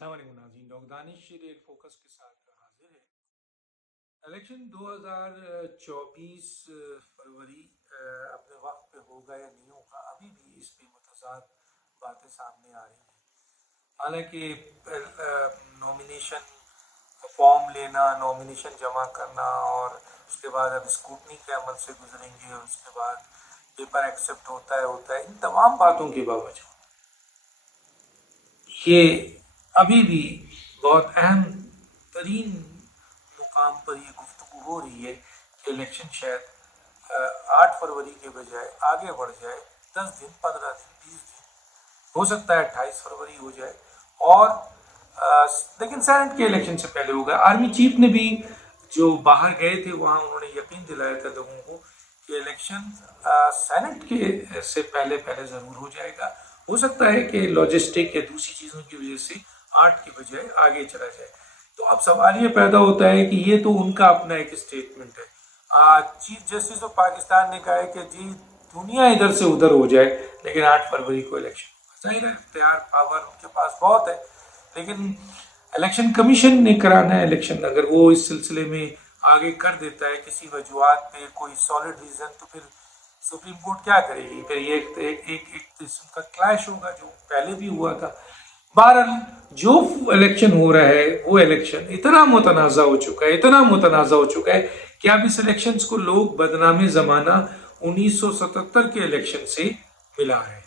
السلام علیکم ناظرین، ڈاکٹر دانش ریل فوکس کے ساتھ حاضر ہے۔ الیکشن 2024 فروری اپنے وقت پہ ہوگا یا نہیں ہوگا، ابھی بھی اس پہ متضاد باتیں سامنے آ رہی ہیں۔ حالانکہ نومینیشن فارم لینا، نومینیشن جمع کرنا اور اس کے بعد اب اسکروٹنی کے عمل سے گزریں گے اور اس کے بعد پیپر ایکسیپٹ ہوتا ہے ان تمام باتوں کے باوجود یہ ابھی بھی بہت اہم ترین مقام پر یہ گفتگو ہو رہی ہے کہ الیکشن شاید 8 فروری کے بجائے آگے بڑھ جائے، 10 دن، 15 دن، 20 دن، ہو سکتا ہے 28 فروری ہو جائے، اور لیکن سینٹ کے الیکشن سے پہلے ہوگا۔ آرمی چیف نے بھی جو باہر گئے تھے وہاں انہوں نے یقین دلایا تھا لوگوں کو کہ الیکشن سینٹ کے سے پہلے ضرور ہو جائے گا۔ ہو سکتا ہے کہ لاجسٹک یا دوسری چیزوں کی وجہ سے 8 کے بجائے آگے چلا جائے۔ تو اب سوال یہ پیدا ہوتا ہے کہ یہ تو ان کا اپنا ایک اسٹیٹمنٹ ہے۔ چیف جسٹس آف پاکستان نے کہا ہے کہ جی دنیا ادھر سے ادھر ہو جائے لیکن 8 فروری کو الیکشن ہوگا۔ ظاہر ہے اختیار پاور ان کے پاس بہت ہے، لیکن الیکشن کمیشن نے کرانا ہے الیکشن۔ اگر وہ اس سلسلے میں آگے کر دیتا ہے کسی وجوہات پہ کوئی سالڈ ریزن، تو پھر سپریم کورٹ کیا کرے گی؟ پھر یہ ایک قسم کا کلیش ہوگا جو پہلے بھی ہوا تھا۔ بہرحال جو الیکشن ہو رہا ہے وہ الیکشن اتنا متنازع ہو چکا ہے کہ اب اس الیکشنز کو لوگ بدنام زمانہ 1977 کے الیکشن سے ملا رہے ہیں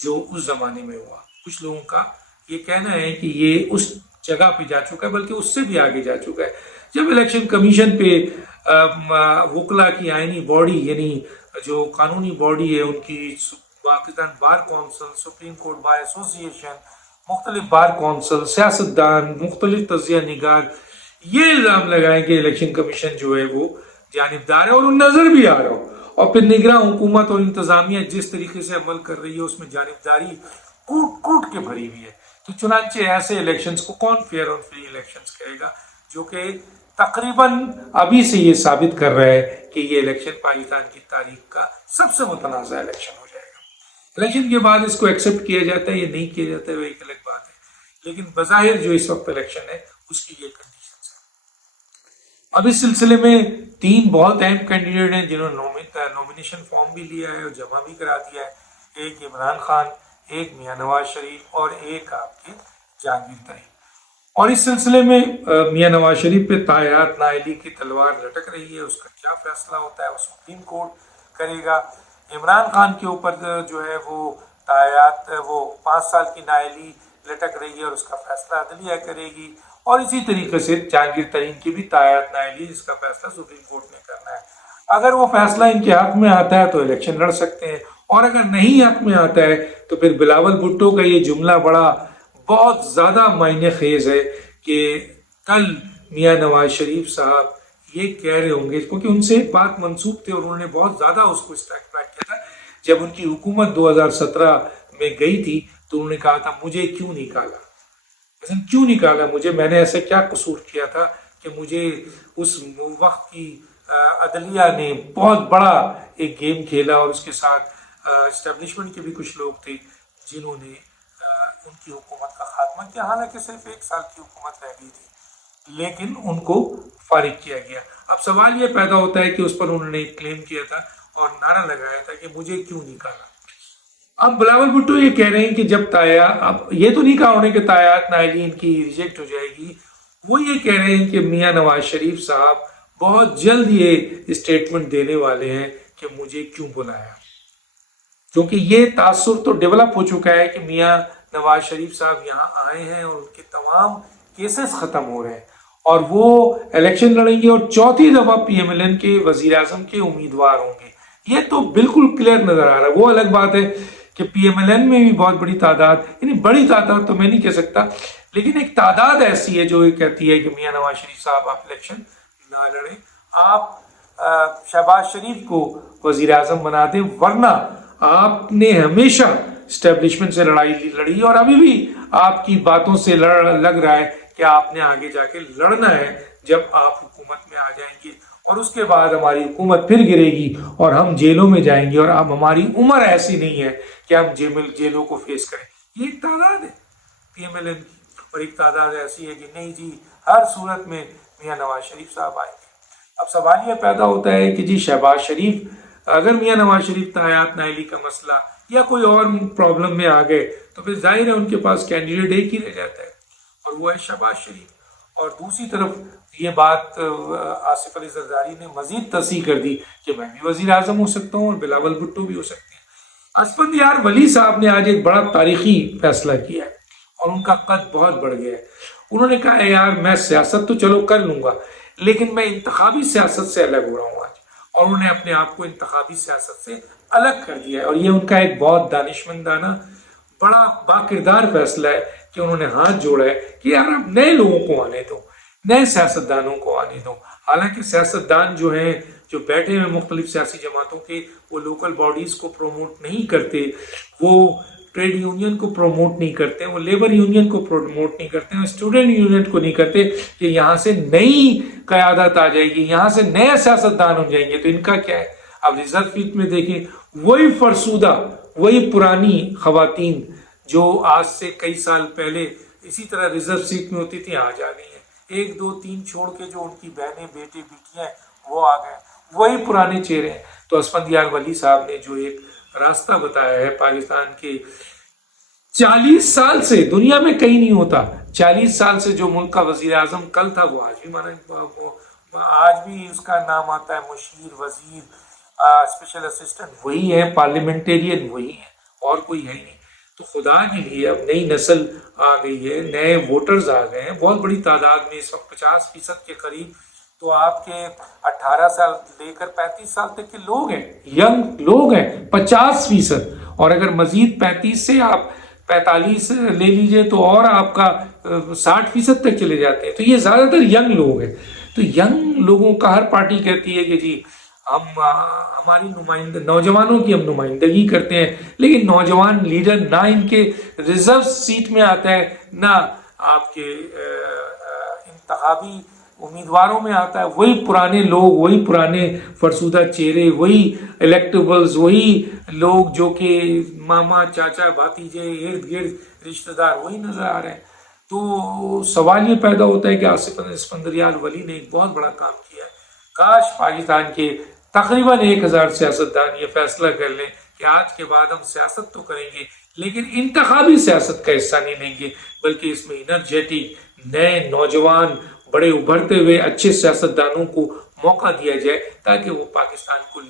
جو اس زمانے میں ہوا۔ کچھ لوگوں کا یہ کہنا ہے کہ یہ اس جگہ پہ جا چکا ہے، بلکہ اس سے بھی آگے جا چکا ہے۔ جب الیکشن کمیشن پہ وکلا کی آئینی باڈی، یعنی جو قانونی باڈی ہے ان کی، Pakistan bar council, supreme court bar ایسوسی ایشن، مختلف بار کونسل، سیاستدان، مختلف تجزیہ نگار یہ الزام لگائیں کہ الیکشن کمیشن جو ہے وہ جانبدار ہے، اور ان نظر بھی آ رہا ہو، اور پھر نگراں حکومت اور انتظامیہ جس طریقے سے عمل کر رہی ہے اس میں جانبداری کوٹ کوٹ کے بھری ہوئی ہے۔ تو چنانچہ ایسے الیکشنز کو کون فیئر اور فری الیکشنز کہے گا، جو کہ تقریباً ابھی سے یہ ثابت کر رہا ہے کہ یہ الیکشن پاکستان کی تاریخ کا سب سے متنازع الیکشن ہو جائے گا۔ الیکشن کے بعد اس کو ایکسیپٹ کیا جاتا ہے یا نہیں کیا جاتا ہے وہ ایک الگ بات ہے، لیکن بظاہر جو اس وقت الیکشن ہے اس کی یہ کنڈیشنز ہیں۔ اب اس سلسلے میں 3 بہت اہم کینڈیڈیٹ ہیں جنہوں نے نومینیشن فارم بھی لیا ہے اور جمع بھی کرا دیا ہے۔ ایک عمران خان، ایک میاں نواز شریف اور ایک آپ کے جہانگیر ترین۔ اور اس سلسلے میں میاں نواز شریف پہ تاحیات نااہلی کی تلوار لٹک رہی ہے، اس کا کیا فیصلہ ہوتا ہے وہ سپریم کورٹ کرے گا۔ عمران خان کے اوپر جو ہے وہ تاحیات، وہ 5 سال کی نااہلی لٹک رہی ہے اور اس کا فیصلہ عدلیہ کرے گی، اور اسی طریقے سے جہانگیر ترین کی بھی تاحیات نااہلی، جس کا فیصلہ سپریم کورٹ نے کرنا ہے۔ اگر وہ فیصلہ ان کے حق میں آتا ہے تو الیکشن لڑ سکتے ہیں، اور اگر نہیں حق میں آتا ہے تو پھر بلاول بھٹو کا یہ جملہ بڑا بہت زیادہ معنی خیز ہے کہ کل میاں نواز شریف صاحب یہ کہہ رہے ہوں گے، کیونکہ ان سے ایک بات منسوب تھی اور انہوں نے بہت زیادہ اس کو اسٹرائک بیک کیا تھا۔ جب ان کی حکومت 2017 میں گئی تھی تو انہوں نے کہا تھا مجھے کیوں نکالا، کیوں نکالا مجھے، میں نے ایسا کیا قصور کیا تھا کہ مجھے اس وقت کی عدلیہ نے بہت بڑا ایک گیم کھیلا، اور اس کے ساتھ اسٹیبلشمنٹ کے بھی کچھ لوگ تھے جنہوں نے ان کی حکومت کا خاتمہ کیا۔ حالانکہ صرف 1 سال کی حکومت رہ گئی تھی لیکن ان کو فارغ کیا گیا۔ اب سوال یہ پیدا ہوتا ہے کہ اس پر انہوں نے ایک کلیم کیا تھا اور نعرہ لگایا تھا کہ مجھے کیوں نکالا۔ اب بلاول بھٹو یہ کہہ رہے ہیں کہ جب اب یہ تو نہیں کہا انہوں نے کہ تاحیات نااہلی ان کی ریجیکٹ ہو جائے گی، وہ یہ کہہ رہے ہیں کہ میاں نواز شریف صاحب بہت جلد یہ اسٹیٹمنٹ دینے والے ہیں کہ مجھے کیوں بلایا، کیونکہ یہ تاثر تو ڈیولپ ہو چکا ہے کہ میاں نواز شریف صاحب یہاں آئے ہیں اور ان کے تمام کیسز ختم ہو رہے ہیں، اور وہ الیکشن لڑیں گے اور 4تھی دفعہ پی ایم ایل این کے وزیر اعظم کے امیدوار ہوں گے۔ یہ تو بالکل کلیئر نظر آ رہا ہے۔ وہ الگ بات ہے کہ پی ایم ایل این میں بھی بہت بڑی تعداد، یعنی بڑی تعداد تو میں نہیں کہہ سکتا، لیکن ایک تعداد ایسی ہے جو یہ کہتی ہے کہ میاں نواز شریف صاحب آپ الیکشن نہ لڑیں، آپ شہباز شریف کو وزیر اعظم بنا دیں، ورنہ آپ نے ہمیشہ اسٹیبلشمنٹ سے لڑائی لڑی اور ابھی بھی آپ کی باتوں سے لگ رہا ہے کہ آپ نے آگے جا کے لڑنا ہے جب آپ حکومت میں آ جائیں گے، اور اس کے بعد ہماری حکومت پھر گرے گی اور ہم جیلوں میں جائیں گے، اور اب ہماری عمر ایسی نہیں ہے کہ ہم جیلوں کو فیس کریں۔ یہ ایک تعداد ہے پی ایم ایل این کی، اور ایک تعداد ایسی ہے کہ نہیں جی ہر صورت میں میاں نواز شریف صاحب آئیں گے۔ اب سوال یہ پیدا ہوتا ہے کہ جی شہباز شریف اگر میاں نواز شریف تعینات نائلی کا مسئلہ یا کوئی اور پرابلم میں آ گئے تو پھر ظاہر ہے ان کے پاس کینڈیڈیٹ ایک ہی رہ جاتا ہے اور وہ ہے شہباز شریف۔ اور دوسری طرف یہ بات آصف علی زرداری نے مزید تصحیح کر دی کہ میں بھی وزیر اعظم ہو سکتا ہوں اور بلاول بھٹو بھی ہو سکتے ہیں۔ اسفندیار ولی صاحب نے آج ایک بڑا تاریخی فیصلہ کیا ہے اور ان کا قد بہت بڑھ گیا ہے۔ انہوں نے کہا یار میں سیاست تو چلو کر لوں گا لیکن میں انتخابی سیاست سے الگ ہو رہا ہوں آج، اور انہوں نے اپنے آپ کو انتخابی سیاست سے الگ کر دیا ہے۔ اور یہ ان کا ایک بہت دانشمندانہ بڑا باکردار فیصلہ ہے کہ انہوں نے ہاتھ جوڑا ہے کہ یار اب نئے لوگوں کو آنے دو، نئے سیاستدانوں کو آنے دو۔ حالانکہ سیاستدان جو ہیں جو بیٹھے ہوئے مختلف سیاسی جماعتوں کے، وہ لوکل باڈیز کو پروموٹ نہیں کرتے، وہ ٹریڈ یونین کو پروموٹ نہیں کرتے، وہ لیبر یونین کو پروموٹ نہیں کرتے، وہ اسٹوڈنٹ یونین کو نہیں کرتے کہ یہاں سے نئی قیادت آ جائے گی، یہاں سے نئے سیاستدان ہو جائیں گے۔ تو ان کا کیا ہے؟ اب ریزرو سیٹ میں دیکھیں وہی فرسودہ، وہی پرانی خواتین جو آج سے کئی سال پہلے اسی طرح ریزرو سیٹ میں ہوتی تھی آج آ گئی ہیں۔ ایک دو تین چھوڑ کے جو ان کی بہنیں بیٹے بیٹیاں ہیں وہ آ گئے، وہی پرانے چہرے ہیں۔ تو اسفندیار ولی صاحب نے جو ایک راستہ بتایا ہے پاکستان کے 40 سال سے، دنیا میں کہیں نہیں ہوتا، 40 سال سے جو ملک کا وزیر اعظم کل تھا وہ آج بھی آج بھی اس کا نام آتا ہے مشیر، وزیر، اسپیشل اسسٹنٹ وہی ہے، پارلیمنٹیرین وہی ہے، اور کوئی ہے ہی نہیں۔ تو خدا کے لیے اب نئی نسل آ گئی ہے، نئے ووٹرز آ گئے ہیں بہت بڑی تعداد میں، اس وقت 50% کے قریب تو آپ کے 18 سال لے کر 35 سال تک کے لوگ ہیں، ینگ لوگ ہیں 50%، اور اگر مزید 35 سے آپ 45 لے لیجئے تو اور آپ کا 60% تک چلے جاتے ہیں۔ تو یہ زیادہ تر ینگ لوگ ہیں۔ تو ینگ لوگوں کا ہر پارٹی کہتی ہے کہ جی ہماری نوجوانوں کی ہم نمائندگی کرتے ہیں، لیکن نوجوان لیڈر نہ ان کے ریزرو سیٹ میں آتا ہے، نہ آپ کے انتخابی امیدواروں میں آتا ہے۔ وہی پرانے لوگ، وہی پرانے فرسودہ چہرے، وہی الیکٹیبلز، وہی لوگ جو کہ ماما چاچا بھتیجے ارد گرد رشتہ دار وہی نظر آ رہے ہیں۔ تو سوال یہ پیدا ہوتا ہے کہ آصف اسفندیار ولی نے ایک بہت بڑا کام کیا ہے۔ کاش پاکستان کے تقریباً 1000 سیاستدان یہ فیصلہ کر لیں کہ آج کے بعد ہم سیاست تو کریں گے لیکن انتخابی سیاست کا حصہ نہیں لیں گے، بلکہ اس میں انرجیٹک نئے نوجوان بڑے ابھرتے ہوئے اچھے سیاستدانوں کو موقع دیا جائے تاکہ وہ پاکستان کو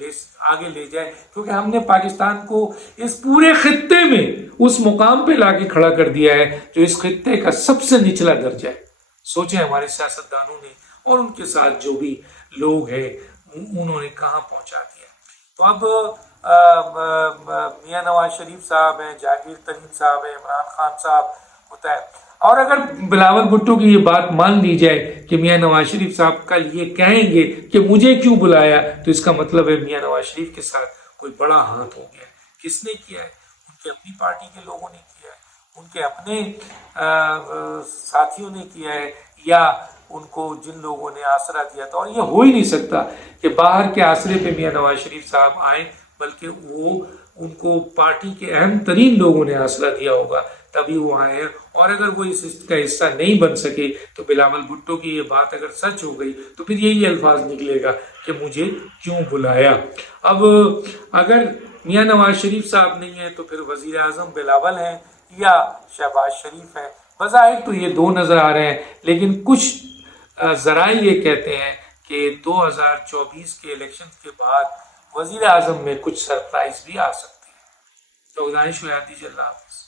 آگے لے جائے، کیونکہ ہم نے پاکستان کو اس پورے خطے میں اس مقام پہ لا کے کھڑا کر دیا ہے جو اس خطے کا سب سے نچلا درجہ ہے۔ سوچیں ہمارے سیاستدانوں نے اور ان کے ساتھ جو بھی لوگ ہیں انہوں نے کہاں پہنچا دیا۔ تو اب میاں نواز شریف صاحب ہیں، جہانگیر ترین صاحب ہیں، عمران خان صاحب ہوتا ہے، اور اگر بلاول بھٹو کی یہ بات مان لی جائے کہ میاں نواز شریف صاحب کل یہ کہیں گے کہ مجھے کیوں بلایا، تو اس کا مطلب ہے میاں نواز شریف کے ساتھ کوئی بڑا ہاتھ ہو گیا۔ کس نے کیا ہے؟ ان کے اپنی پارٹی کے لوگوں نے کیا ہے، ان کے اپنے ساتھیوں نے کیا ہے، یا ان کو جن لوگوں نے آسرا دیا تھا۔ اور یہ ہو ہی نہیں سکتا کہ باہر کے آسرے پہ میاں نواز شریف صاحب آئیں، بلکہ وہ ان کو پارٹی کے اہم ترین لوگوں نے آسرا دیا ہوگا تبھی وہ آئے ہیں۔ اور اگر وہ اس کا حصہ نہیں بن سکے تو بلاول بھٹو کی یہ بات اگر سچ ہو گئی تو پھر یہی الفاظ نکلے گا کہ مجھے کیوں بلایا۔ اب اگر میاں نواز شریف صاحب نہیں ہے تو پھر وزیر اعظم بلاول ہیں یا شہباز شریف ہیں۔ بظاہر تو یہ دو نظر آ رہے ہیں، لیکن کچھ ذرائع یہ کہتے ہیں کہ 2024 کے الیکشن کے بعد وزیر اعظم میں کچھ سرپرائز بھی آ سکتے ہیں۔ تو گزارش ہو جاتی ہے، اللہ حافظ۔